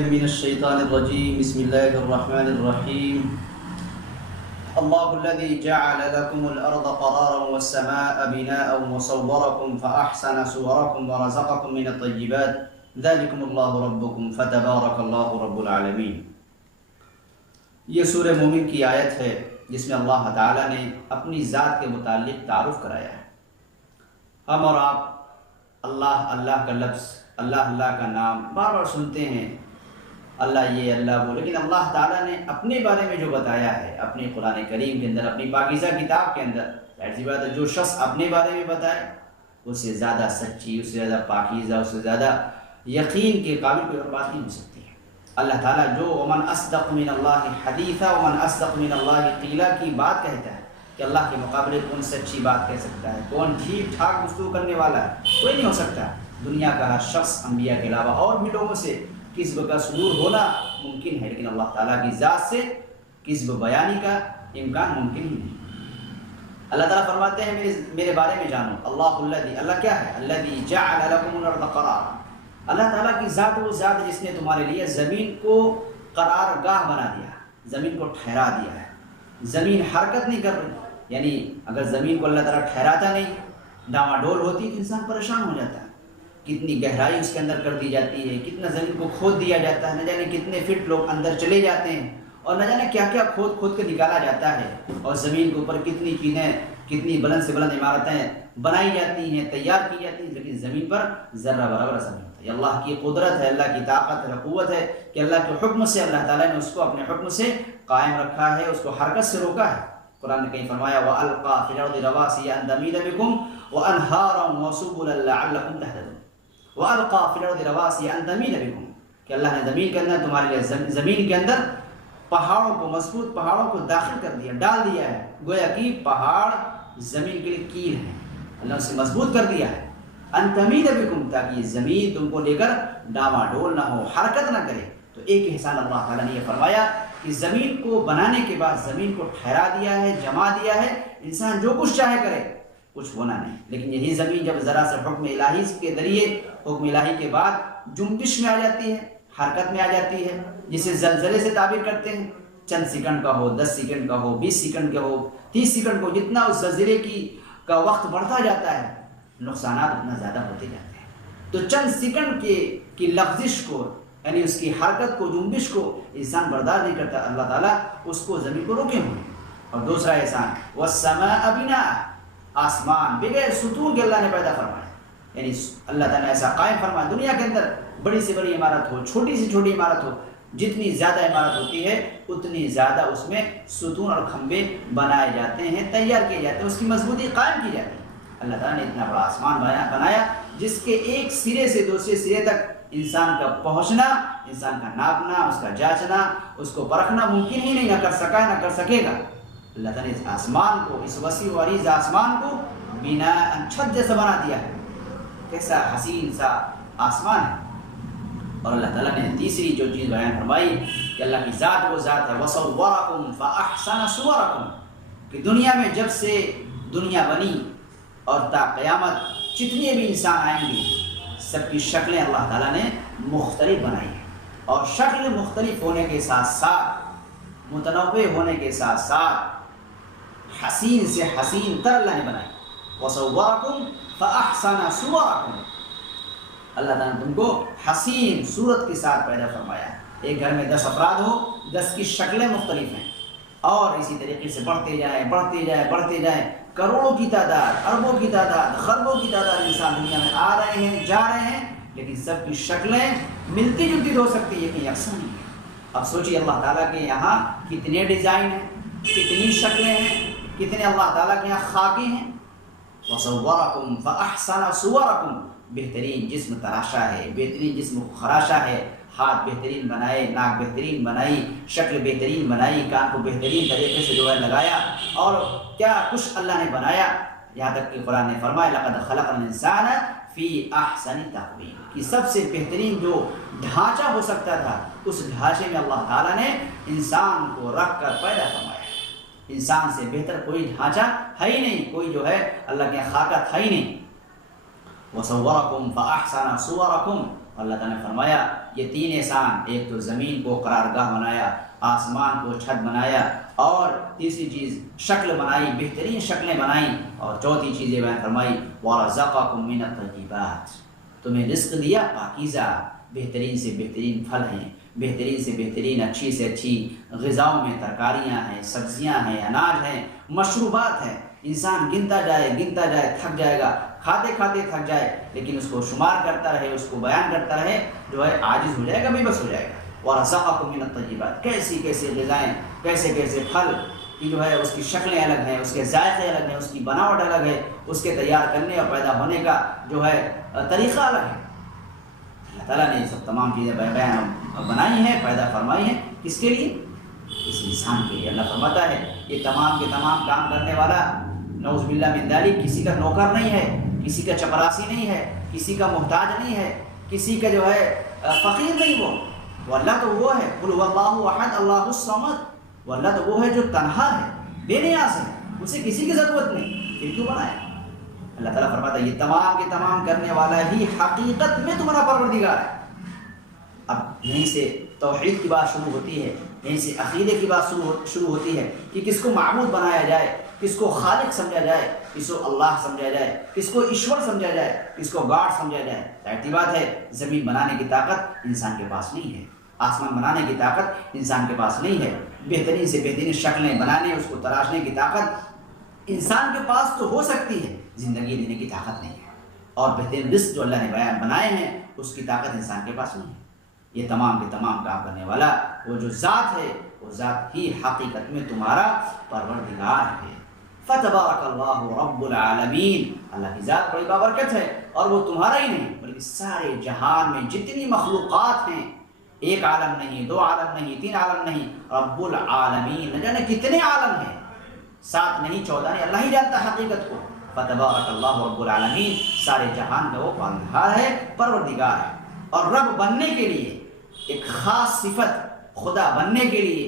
من الشيطان الرجيم بسم الله الرحمن الرحيم الله الذي جعل لكم الأرض قرارا والسماء بناء وصوركم فأحسن صوركم ورزقكم من الطيبات ذلكم الله ربكم فتبارك الله رب العالمين۔ یہ سورہ مومن کی آیت ہے جس میں اللہ تعالیٰ نے اپنی ذات کے متعلق تعارف کرایا ہے۔ ہم اور آپ اللہ اللہ کا لفظ، اللہ اللہ کا نام بار بار سنتے ہیں، اللہ یہ اللہ وہ، لیکن اللہ تعالیٰ نے اپنے بارے میں جو بتایا ہے اپنے قرآن کریم کے اندر، اپنی پاکیزہ کتاب کے اندر، ایسی بات ہے جو شخص اپنے بارے میں بتائے اس سے زیادہ سچی، اس سے زیادہ پاکیزہ، اس سے زیادہ یقین کے قابل کوئی اور بات نہیں ہو سکتی ہے۔ اللہ تعالیٰ جو ومن اصدق من اللہ حدیثا ومن اصدق من اللہ قیلا کی بات کہتا ہے کہ اللہ کے مقابلے کون سچی بات کہہ سکتا ہے، کون ٹھیک ٹھاک گفتگو کرنے والا ہے، کوئی نہیں ہو سکتا۔ دنیا کا ہر شخص انبیاء کے علاوہ اور بھی لوگوں سے کذب کا صدور ہونا ممکن ہے، لیکن اللہ تعالیٰ کی ذات سے کذب بیانی کا امکان ممکن ہی نہیں۔ اللہ تعالیٰ فرماتے ہیں میرے بارے میں جانو، اللہ کیا ہے؟ الذی جعل لکم الارض قرارا، اللہ تعالیٰ کی ذات وہ ذات جس نے تمہارے لیے زمین کو قرار گاہ بنا دیا، زمین کو ٹھہرا دیا ہے۔ زمین حرکت نہیں کر رہی، یعنی اگر زمین کو اللہ تعالیٰ ٹھہراتا نہیں، ڈاواڈول ہوتی تو انسان پریشان ہو جاتا ہے۔ کتنی گہرائی اس کے اندر کر دی جاتی ہے، کتنا زمین کو کھود دیا جاتا ہے، نہ جانے کتنے فٹ لوگ اندر چلے جاتے ہیں، اور نہ جانے کیا کیا کھود کے نکالا جاتا ہے، اور زمین کے اوپر کتنی چیزیں، کتنی بلند سے بلند عمارتیں بنائی جاتی ہیں، تیار کی جاتی ہیں، لیکن زمین پر ذرہ برابر اثر نہیں ہوتا۔ یہ اللہ کی قدرت ہے، اللہ کی طاقت ہے، قوت ہے کہ اللہ کے حکم سے اللہ تعالیٰ نے اس کو اپنے حکم سے قائم رکھا ہے، اس کو حرکت سے روکا ہے۔ قرآن نے کہیں فرمایا وَأَلْقَى فِي الْأَرْضِ رَوَاسِيَ أَن تَمِيدَ بِكُمْ وَأَنْهَارًا وَسُبُلًا لَعَلَّكُمْ تَهْتَدُونَ۔ وَأَلْقَى فِي الْأَرْضِ رَوَاسِيَ أَن تَمِيدَ بِكُمْ، کہ اللہ نے زمین کے اندر تمہارے لیے زمین کے اندر پہاڑوں کو، مضبوط پہاڑوں کو داخل کر دیا، ڈال دیا ہے، گویا کہ پہاڑ زمین کے لیے کیل ہے، اللہ نے اسے مضبوط کر دیا ہے۔ ان تمید بکم، تاکہ یہ زمین تم کو لے کر ڈاواڈول نہ ہو، حرکت نہ کرے۔ تو ایک احسان اللہ تعالیٰ نے یہ فرمایا کہ زمین کو بنانے کے بعد زمین کو ٹھہرا دیا ہے، جما دیا ہے، انسان جو کچھ چاہے کرے، کچھ ہونا نہیں۔ لیکن یہی زمین جب ذرا سے حکم الہی کے ذریعے، حکم الہی کے بعد جنبش میں آ جاتی ہے، حرکت میں آ جاتی ہے، جسے زلزلے سے تعبیر کرتے ہیں، چند سیکنڈ کا ہو، 10 سیکنڈ کا ہو، 20 سیکنڈ کا ہو، 30 سیکنڈ کا ہو، جتنا اس زلزلے کا وقت بڑھتا جاتا ہے نقصانات اتنا زیادہ ہوتے جاتے ہیں۔ تو چند سیکنڈ کی لغزش کو، یعنی اس کی حرکت کو، جنبش کو انسان برداشت نہیں کرتا، اللہ تعالیٰ اس کو زمین کو روکے ہوئے۔ اور دوسرا احسان وَالسَّمَاءَ بِنَاءً، آسمان بغیر ستون کے اللہ نے پیدا فرمایا، یعنی اللہ تعالیٰ نے ایسا قائم فرمایا دنیا کے اندر، بڑی سے بڑی عمارت ہو، چھوٹی سے چھوٹی عمارت ہو، جتنی زیادہ عمارت ہوتی ہے اتنی زیادہ اس میں ستون اور کھمبے بنائے جاتے ہیں، تیار کیے جاتے ہیں، اس کی مضبوطی قائم کی جاتی ہے۔ اللہ تعالیٰ نے اتنا بڑا آسمان بنایا جس کے ایک سرے سے دوسرے سرے تک انسان کا پہنچنا، انسان کا ناپنا، اس کا جانچنا، اس کو پرکھنا ممکن ہی نہیں، نہ کر سکا نہ کر سکے گا۔ اللہ تعالیٰ نے اس آسمان کو، اس وسیع و عریض آسمان کو بنا چھت جیسا بنا دیا ہے، کیسا حسین سا آسمان ہے۔ اور اللہ تعالیٰ نے تیسری جو چیز بیان فرمائی کہ اللہ کی ذات وہ ذات ہے وَصَوَّرَكُمْ فَأَحْسَنَ صُوَرَكُمْ، کہ دنیا میں جب سے دنیا بنی اور تا قیامت جتنے بھی انسان آئیں گے سب کی شکلیں اللہ تعالیٰ نے مختلف بنائی ہیں، اور شکل مختلف ہونے کے ساتھ ساتھ، متنوع ہونے کے ساتھ ساتھ حسین سے حسین تر اللہ نے بنائی۔ وَصَوَّرَكُمْ فَأَحْسَنَ صُوَرَكُمْ، اللہ تعالیٰ نے تم کو حسین صورت کے ساتھ پیدا فرمایا ہے۔ ایک گھر میں 10 افراد ہو، 10 کی شکلیں مختلف ہیں، اور اسی طریقے سے بڑھتے جائیں، کروڑوں کی تعداد، اربوں کی تعداد، خربوں کی تعداد انسان دنیا میں آ رہے ہیں، جا رہے ہیں، لیکن سب کی شکلیں ملتی جلتی ہو سکتی ہے کہ یکساں نہیں ہے۔ اب سوچیے اللہ تعالیٰ کے یہاں کتنے ڈیزائن ہیں، کتنی شکلیں ہیں، کتنے اللہ تعالیٰ کے یہاں خاکے ہیں۔ وَصَوَّرَكُمْ فَأَحْسَنَ صُوَرَكُمْ، بہترین جسم تراشا ہے، بہترین جسم خراشا ہے، ہاتھ بہترین بنائے، ناک بہترین بنائی، شکل بہترین بنائی، کان کو بہترین طریقے سے جو ہے لگایا، اور کیا کچھ اللہ نے بنایا، یہاں تک کہ قرآن نے فرمایا لَقَدْ خَلَقْنَا الْإِنسَانَ فِي أَحْسَنِ تَقْوِيمٍ، کہ سب سے بہترین جو ڈھانچہ ہو سکتا تھا اس ڈھانچے میں اللہ تعالیٰ نے انسان کو رکھ کر پیدا فرمایا۔ انسان سے بہتر کوئی ڈھانچہ ہے ہی نہیں، کوئی جو ہے اللہ کے خاکہ ہے ہی نہیں۔ وَصَوَّرَكُمْ فَأَحْسَنَ صُوَرَكُمْ، اللہ تعالیٰ نے فرمایا یہ تین احسان، ایک تو زمین کو قرارگاہ بنایا، آسمان کو چھت بنایا، اور تیسری چیز شکل بنائی، بہترین شکلیں بنائیں، اور چوتھی چیز یہ بیان فرمائی وَرَزَقَكُم مِّنَ الطَّيِّبَاتِ، تمہیں رزق دیا پاکیزہ، بہترین سے بہترین پھل ہیں، بہترین سے بہترین اچھی سے اچھی غذاؤں میں ترکاریاں ہیں، سبزیاں ہیں، اناج ہیں، مشروبات ہیں۔ انسان گنتا جائے تھک جائے گا، کھاتے کھاتے تھک جائے، لیکن اس کو شمار کرتا رہے، اس کو بیان کرتا رہے، جو ہے عاجز ہو جائے گا، بے بس ہو جائے گا۔ وَرَزَقَكُم مِّنَ الطَّيِّبَاتِ، کیسی کیسی غذائیں، کیسے کیسے پھل کی جو ہے اس کی شکلیں الگ ہیں، اس کے ذائقے الگ ہیں، اس کی بناوٹ الگ ہے، اس کے تیار کرنے اور پیدا ہونے کا جو ہے طریقہ الگ ہے۔ اللہ تعالیٰ نے یہ سب تمام چیزیں بنائی ہیں، پیدا فرمائی ہیں، کس کے لیے؟ اس انسان کے لیے۔ اللہ فرماتا ہے یہ تمام کے تمام کام کرنے والا نعوذ باللہ من ذالک کسی کا نوکر نہیں ہے، کسی کا چپراسی نہیں ہے، کسی کا محتاج نہیں ہے، کسی کا جو ہے فقیر نہیں، وہ اللہ تو وہ ہے، قل هو اللہ احد اللہ الصمد، وہ اللہ تو وہ ہے جو تنہا ہے، بے نیاز ہے، اسے کسی کی ضرورت نہیں، پھر کیوں بنایا؟ اللہ تعالیٰ فرماتا ہے یہ تمام کے تمام کرنے والا ہی حقیقت میں تمہارا پروردگار ہے۔ اب یہیں سے توحید کی بات شروع ہوتی ہے، یہیں سے عقیدے کی بات شروع ہوتی ہے کہ کس کو معبود بنایا جائے، کس کو خالق سمجھا جائے، کس کو اللہ سمجھا جائے، کس کو ایشور سمجھا جائے، کس کو گاڈ سمجھا جائے۔ ظاہر بات ہے زمین بنانے کی طاقت انسان کے پاس نہیں ہے، آسمان بنانے کی طاقت انسان کے پاس نہیں ہے، بہترین سے بہترین شکلیں بنانے، اس کو تراشنے کی طاقت انسان کے پاس تو ہو سکتی ہے، زندگی دینے کی طاقت نہیں ہے، اور بہترین رزق جو اللہ نے بنائے ہیں اس کی طاقت انسان کے پاس نہیں ہے۔ یہ تمام کے تمام کام کرنے والا وہ جو ذات ہے، وہ ذات ہی حقیقت میں تمہارا پروردگار ہے۔ فتبارک اللہ رب العالمین، اللہ کی ذات بڑی بابرکت ہے، اور وہ تمہارا ہی نہیں بلکہ سارے جہان میں جتنی مخلوقات ہیں، ایک عالم نہیں، دو عالم نہیں، تین عالم نہیں، رب العالمین، نہ جانے کتنے عالم ہیں، 7 نہیں 14 نہیں، اللہ ہی جانتا حقیقت کو۔ فتبارک اللہ رب العالمین، سارے جہان کا وہ پالنہار ہے، پروردگار ہے۔ اور رب بننے کے لیے ایک خاص صفت، خدا بننے کے لیے،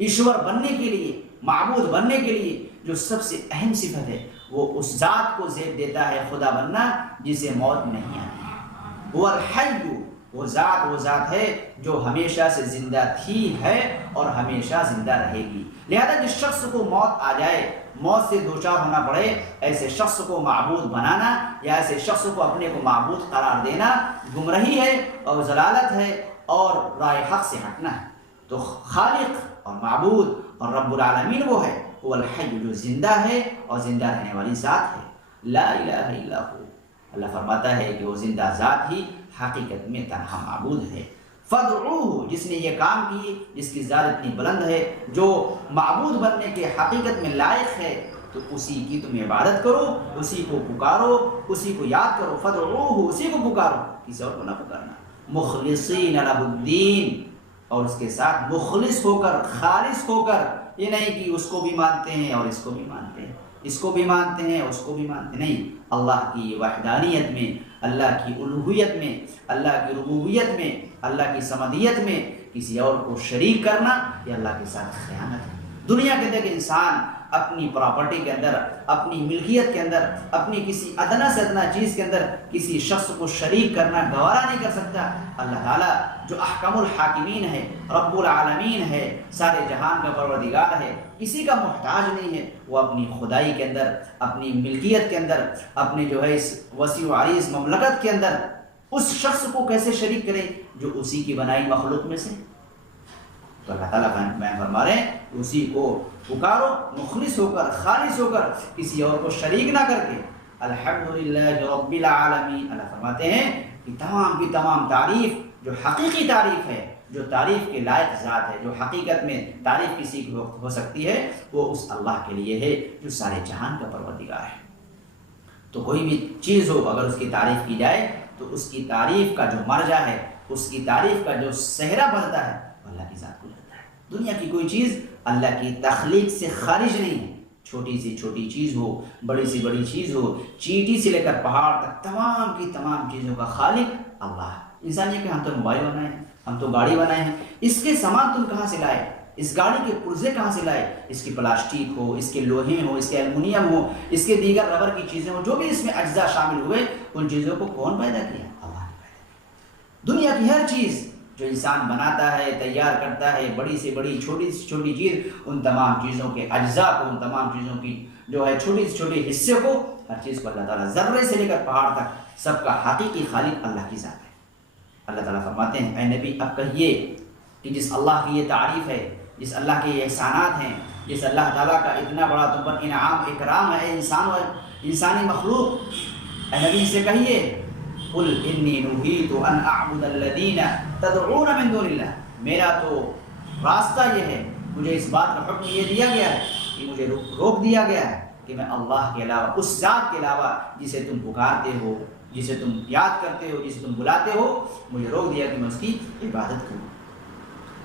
ایشور بننے کے لیے، معبود بننے کے لیے جو سب سے اہم صفت ہے، وہ اس ذات کو زیب دیتا ہے خدا بننا جسے موت نہیں آتی ہے۔ وہ الحی، وہ ذات ہے جو ہمیشہ سے زندہ تھی ہے اور ہمیشہ زندہ رہے گی۔ لہذا جس شخص کو موت آ جائے، موت سے دوچار ہونا پڑے، ایسے شخص کو معبود بنانا یا ایسے شخص کو اپنے کو معبود قرار دینا گمراہی ہے اور ضلالت ہے اور راہ حق سے ہٹنا ہے۔ تو خالق اور معبود اور رب العالمین وہ ہے، وہ الحی جو زندہ ہے اور زندہ رہنے والی ذات ہے، لا الہ الا ہو۔ اللہ فرماتا ہے کہ وہ زندہ ذات ہی حقیقت میں تنہا معبود ہے۔ فادعوہ، جس نے یہ کام کی، جس کی ذات اتنی بلند ہے، جو معبود بننے کے حقیقت میں لائق ہے، تو اسی کی تم عبادت کرو، اسی کو پکارو، اسی کو یاد کرو۔ فادعوہ، اسی کو پکارو، کسی اور کو نہ پکارنا۔ مخلصین لہ الدین، اور اس کے ساتھ مخلص ہو کر، خالص ہو کر، یہ نہیں کہ اس کو بھی مانتے ہیں اور اس کو بھی مانتے ہیں، اس کو بھی مانتے ہیں اس کو بھی مانتے نہیں۔ اللہ کی وحدانیت میں، اللہ کی الوہیت میں، اللہ کی ربوبیت میں، اللہ کی صمدیت میں کسی اور کو شریک کرنا یہ اللہ کے ساتھ خیانت ہے۔ دنیا کے اندر انسان اپنی پراپرٹی کے اندر، اپنی ملکیت کے اندر، اپنی کسی ادنا سے ادنا چیز کے اندر کسی شخص کو شریک کرنا گوارا نہیں کر سکتا۔ اللہ تعالیٰ جو احکم الحاکمین ہے، رب العالمین ہے، سارے جہان کا پروردگار ہے، کسی کا محتاج نہیں ہے، وہ اپنی خدائی کے اندر، اپنی ملکیت کے اندر، اپنی جو ہے اس وسیع و عریض مملکت کے اندر اس شخص کو کیسے شریک کرے جو اسی کی بنائی مخلوق میں سے؟ تو اللہ تعالیٰ بیان فرما رہے ہیں اسی کو پکارو، مخلص ہو کر، خالص ہو کر، کسی اور کو شریک نہ کر کے۔ الحمدللہ رب العالمین، اللہ فرماتے ہیں کہ تمام کی تمام تعریف جو حقیقی تعریف ہے، جو تعریف کے لائق ذات ہے، جو حقیقت میں تعریف کسی کی ہو سکتی ہے، وہ اس اللہ کے لیے ہے جو سارے جہان کا پروردگار ہے۔ تو کوئی بھی چیز ہو اگر اس کی تعریف کی جائے تو اس کی تعریف کا جو مرجع ہے، اس کی تعریف کا جو صحرا بنتا ہے وہ اللہ کی ذات کو لگتا ہے۔ دنیا کی کوئی چیز اللہ کی تخلیق سے خارج نہیں ہے، چھوٹی سی چھوٹی چیز ہو، بڑی سی بڑی چیز ہو، چیٹی سے لے کر پہاڑ تک تمام کی تمام چیزوں کا خالق اللہ ہے۔ انسان یہ کہ ہم تو موبائل بنائے ہیں، ہم تو گاڑی بنائے ہیں، اس کے سامان تم کہاں سے لائے؟ اس گاڑی کے پرزے کہاں سے لائے؟ اس کی پلاسٹک ہو، اس کے لوہے ہو، اس کے ایلومینیم ہو، اس کے دیگر ربر کی چیزیں ہو، جو بھی اس میں اجزاء شامل ہوئے، ان چیزوں کو کون پیدا کیا؟ اللہ نے پیدا دنیا کی ہر چیز جو انسان بناتا ہے، تیار کرتا ہے، بڑی سے بڑی، چھوٹی سے چھوٹی چیز، ان تمام چیزوں کے اجزاء کو، ان تمام چیزوں کی جو ہے چھوٹی سے چھوٹی حصے کو، ہر چیز کو اللہ تعالیٰ ذرے سے لے کر پہاڑ تک سب کا حقیقی خالق اللہ کی ذات ہے۔ اللہ تعالیٰ فرماتے ہیں اے نبی اب کہیے کہ جس اللہ کی یہ تعریف ہے، جس اللہ کے یہ احسانات ہیں، جس اللہ تعالیٰ کا اتنا بڑا تم پر انعام اکرام ہے، انسانی مخلوق، اے نبی سے کہیے قل انی نہیت ان اعبد الذین تدعون من دون اللہ، میرا تو راستہ یہ ہے، مجھے اس بات کا حکم یہ دیا گیا ہے کہ مجھے روک دیا گیا ہے کہ میں اللہ کے علاوہ، اس ذات کے علاوہ جسے تم پکارتے ہو، جسے تم یاد کرتے ہو، جسے تم بلاتے ہو، مجھے روک دیا کہ میں اس کی عبادت کروں۔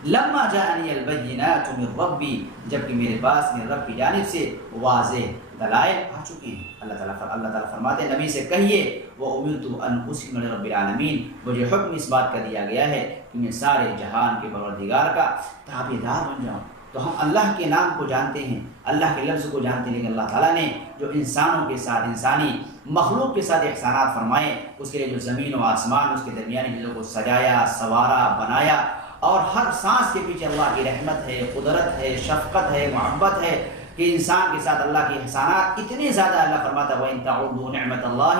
لما جاءنی البینات من ربی، جبکہ میرے پاس میرے رب کی جانب سے واضح دلائل آ چکے ہیں۔ اللہ تعالیٰ فرماتے ہیں نبی سے کہیے وَأُمِرْتُ أَنْ أُسْلِمَ لِرَبِّ الْعَالَمِينَ، مجھے حکم اس بات کا دیا گیا ہے کہ میں سارے جہان کے پروردگار کا تابعدار بن جاؤں۔ تو ہم اللہ کے نام کو جانتے ہیں، اللہ کے لفظ کو جانتے ہیں، لیکن اللہ تعالیٰ نے جو انسانوں کے ساتھ، انسانی مخلوق کے ساتھ احسانات فرمائے، اس کے لیے جو زمین و آسمان، اس کے درمیانی چیزوں کو سجایا، سنوارا، بنایا، اور ہر سانس کے پیچھے اللہ کی رحمت ہے، قدرت ہے، شفقت ہے، محبت ہے، کہ انسان کے ساتھ اللہ کے احسانات اتنے زیادہ۔ اللہ فرماتا ہے وَإِن تَعُدُّوا نِعْمَةَ اللَّهِ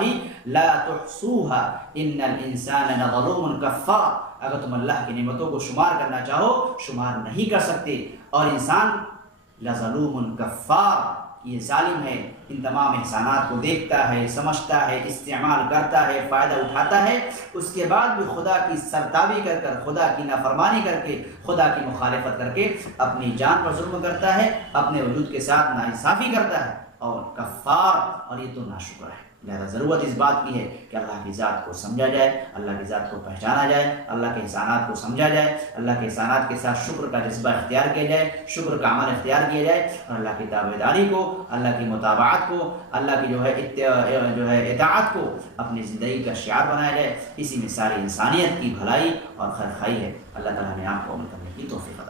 لَا تُحْصُوهَا إِنَّ الْإِنسَانَ لَظَلُومٌ كَفَّارٌ، اگر تم اللہ کی نعمتوں کو شمار کرنا چاہو شمار نہیں کر سکتے، اور انسان لَظَلُومٌ كَفَّارٌ، یہ ظالم ہے، ان تمام احسانات کو دیکھتا ہے، سمجھتا ہے، استعمال کرتا ہے، فائدہ اٹھاتا ہے، اس کے بعد بھی خدا کی سرتابی کر کر، خدا کی نافرمانی کر کے، خدا کی مخالفت کر کے اپنی جان پر ظلم کرتا ہے، اپنے وجود کے ساتھ ناانصافی کرتا ہے، اور کفار، اور یہ تو ناشکر ہے۔ لہذا ضرورت اس بات کی ہے کہ اللہ کی ذات کو سمجھا جائے، اللہ کی ذات کو پہچانا جائے، اللہ کے احسانات کو سمجھا جائے، اللہ کے احسانات کے ساتھ شکر کا جذبہ اختیار کیا جائے، شکر کا عمل اختیار کیا جائے، اور اللہ کی تابعداری کو، اللہ کی متابعت کو، اللہ کی جو ہے اطاعت کو اپنی زندگی کا شعار بنایا جائے۔ اسی میں ساری انسانیت کی بھلائی اور خیرخواہی ہے۔ اللہ تعالیٰ نے آپ کو عمل کرنے کی توفیق عطا